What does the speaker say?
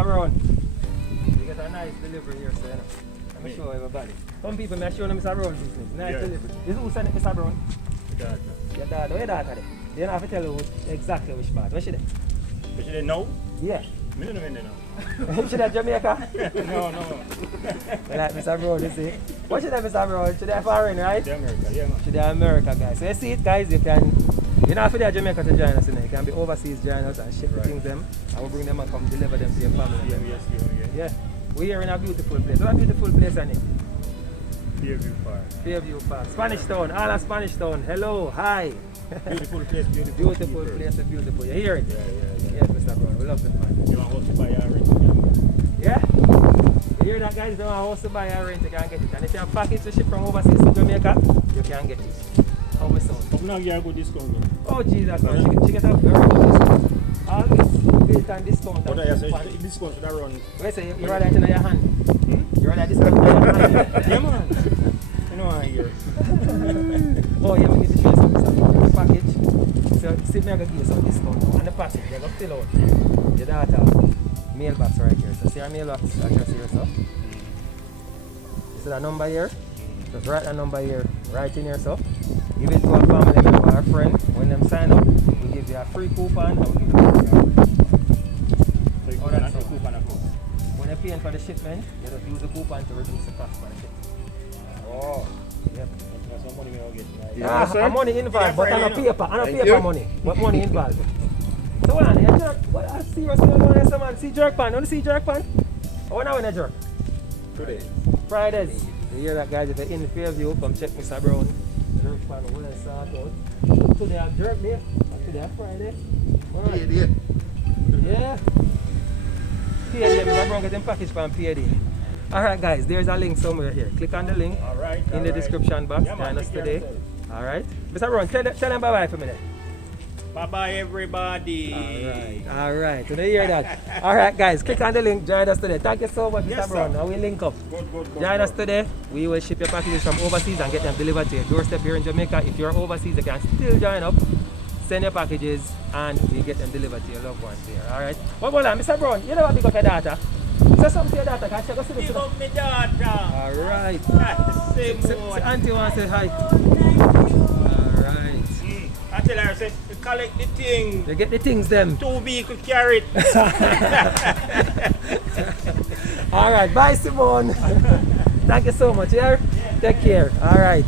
Mr. Brown. You get a nice delivery here, so let me show everybody. Some people may show them Mr. Brown's business. Nice delivery. This is who sent it, Mr. Brown? Your daughter. Where your daughter there? You don't have to tell her exactly which part. Where she there? Where she there now? Yeah. I don't know when they know. She there Jamaica? No. Like Mr. Brown, you see. What should I Mr. Brown? She there foreign, right? The America, yeah man. She there America, guys. So you see it, guys, you don't have to be Jamaica to join us, you know. You can be overseas join us and ship the things them. I will bring them and come deliver them to your family. Yeah. We're here in a beautiful place. What a beautiful place, isn't it? Fairview Park. Spanish Town, all of Spanish Town. Hello, hi. Beautiful place, Beautiful place, beautiful. You hear it? Yeah. Yes, Mr. Brown. We love it, man. You want to buy a rent? Yeah? You hear that, guys? Don't want a house to buy a rent, you can get it. And if you have a package to ship from overseas to Jamaica, you can get it. How much sound? I'm not getting a good discount. Oh, Jesus, man. She get a very good discount. Always built on discount. But I say discount should run. Wait, so you rather it in your hand? You rather discount in your hand? Yeah, man. You know I hear. Oh, yeah, we need to show you something. The package. So, see, me I give you some discount. And the package, you're going to fill out your daughter mailbox right here. So, see our mailbox address here, so. You see that number here? Just write that number here, right in here, so. Give it to a family member or a friend. When them sign up, we give you a free coupon and we give you a free card. Oh, that's so. When you're paying for the shipment, you just use the coupon to reduce the cost for the shipment. Oh. Yep. That's some money we all get. Yeah, money involved, but on a paper money, but money involved. So what on you jerk? What I serious man? See jerk pan? Don't see jerk pan? Oh, now when you jerk? Today. Fridays. You hear that, guys? If you're in Fairview, come check Mr. Brown. Jerk pan, well sort out. Today I jerk day. Today I Friday. Alright. Yeah. PAD, Mr. Brown get them package from PAD. Alright, guys, there's a link somewhere here. Click on the link in the description box. Join us today. Alright. Mr. Brown, tell them bye bye for a minute. Bye bye everybody. Alright. So they hear that. Alright, guys, click on the link. Join us today. Thank you so much, Mr. Brown. Now we link up. Good. Join us today. We will ship your packages from overseas and get them delivered to your doorstep here in Jamaica. If you're overseas, you can still join up. Send your packages and we get them delivered to your loved ones here. Alright. What about that, Mr. Brown? You never pick up your data. Say something to your daughter, can she go see this? Pick up my daughter. Alright. Say Auntie wants to say hi. Alright. I tell her, say, you collect the thing. You get the things them. 2 vehicles carry it. Alright, bye Simone. Thank you so much, yeah? Take care. Alright.